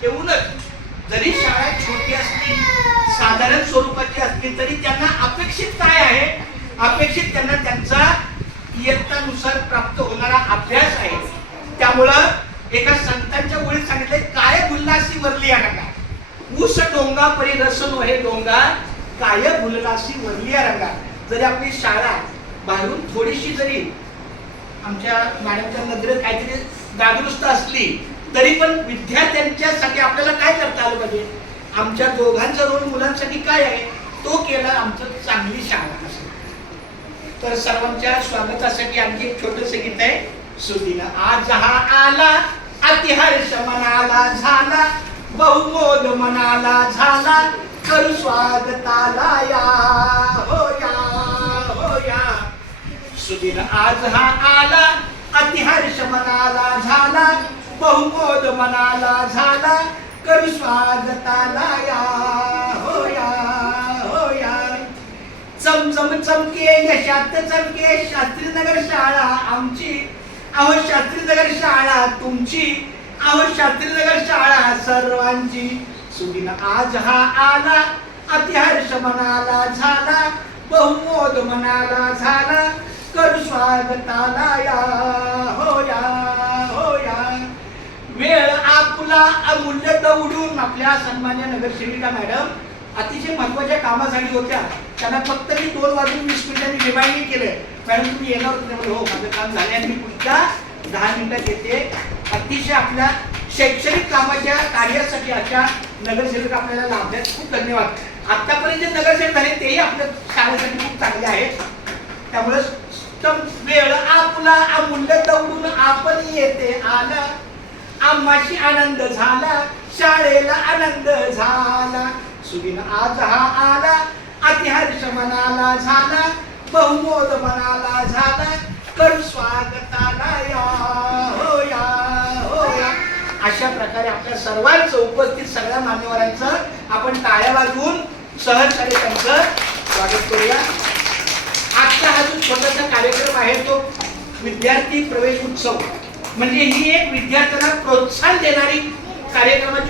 ठेवूनच जरी शाळा छोटी असली साधारण स्वरूपाची असली तरी त्यांना अपेक्षित काय आहे, अपेक्षित त्यांना त्यांचा इयत्तानुसार प्राप्त होणारा अभ्यास आहे. त्यामुळं एका संतांच्या ओळीत सांगितले, काय भुललासी वरली रंगा, ऊस डोंगा परी रस नोहे डोंगा, काय भुललासी वरली रंगा. जरी आपली शाळा बाहेरून थोडीशी जरी आमच्या मॅडमच्या नजरेत काहीतरी दादुरुस्त असली तरी पण विद्यार्थ्यांच्यासाठी आपल्याला काय करता आलं पाहिजे. आमच्या दोघांचा रोल मुलांसाठी काय आहे तो केला आमचं चांगली शाळा असेल. तर सर्वांच्या स्वागतासाठी आणखी एक छोटस गीत आहे. सुदीन आज हा आला अतिहर्ष मनाला झाला, बहुमोद मनाला झाला, करू स्वागताला या हो या हो या. सुदीन आज हा आला अतिहर्ष मनाला झाला, बहुमोद मनाला झाला, करू स्वागताला या हो या हो या. चमचम चमके यशात चमके शास्त्रीनगर शाळा आमची, अहो शास्त्रीनगर शाळा तुमची, अहो शास्त्रीनगर शाळा सर्वांची. सुदीन आज हा आला अतिहर्ष मनाला झाला, बहुमोद मनाला झाला, करू स्वागताला या हो या हो या. वेळ आपला अमूल्य दौडून आपल्या सन्मान्य नगरसेविका मॅडम अतिशय महत्वाच्या कामासाठी होत्या. त्यांना फक्त मी 2 वाजून 20 मिनिटांनी रिमाइंडिंग केलंय, मॅडम तुम्ही येणार होते. हो माझं काम झालं आणि मी पुढच्या 10 मिनिटात येते. अतिशय आपल्या शैक्षणिक कामाच्या कार्यासाठी अशा नगरसेवक आपल्याला लाभल्यात, खूप धन्यवाद. आतापर्यंत जे नगरसेवक झाले तेही आपल्या शाळेसाठी खूप चांगले आहेत. त्यामुळे वेळ आपला अमूल्य दौडून आपण येते आला, आम्हाशी आनंद झाला, शाळेला आनंद झाला. सुदीन आज हा आला अतिहर्ष मनाला झाला, बहुमोद मनाला झाला, करू स्वागताला या हो या हो या. अशा प्रकारे आपल्या सर्वांचं उपस्थित सगळ्या मान्यवरांचं आपण टाळ्या वाजवून सहर्षाने त्यांचं स्वागत करूया. आजचा हा जो छोटासा कार्यक्रम आहे तो विद्यार्थी प्रवेश उत्सव, म्हणजे ही एक विद्यार्थ्यांना प्रोत्साहन देणारी कार्यक्रमाची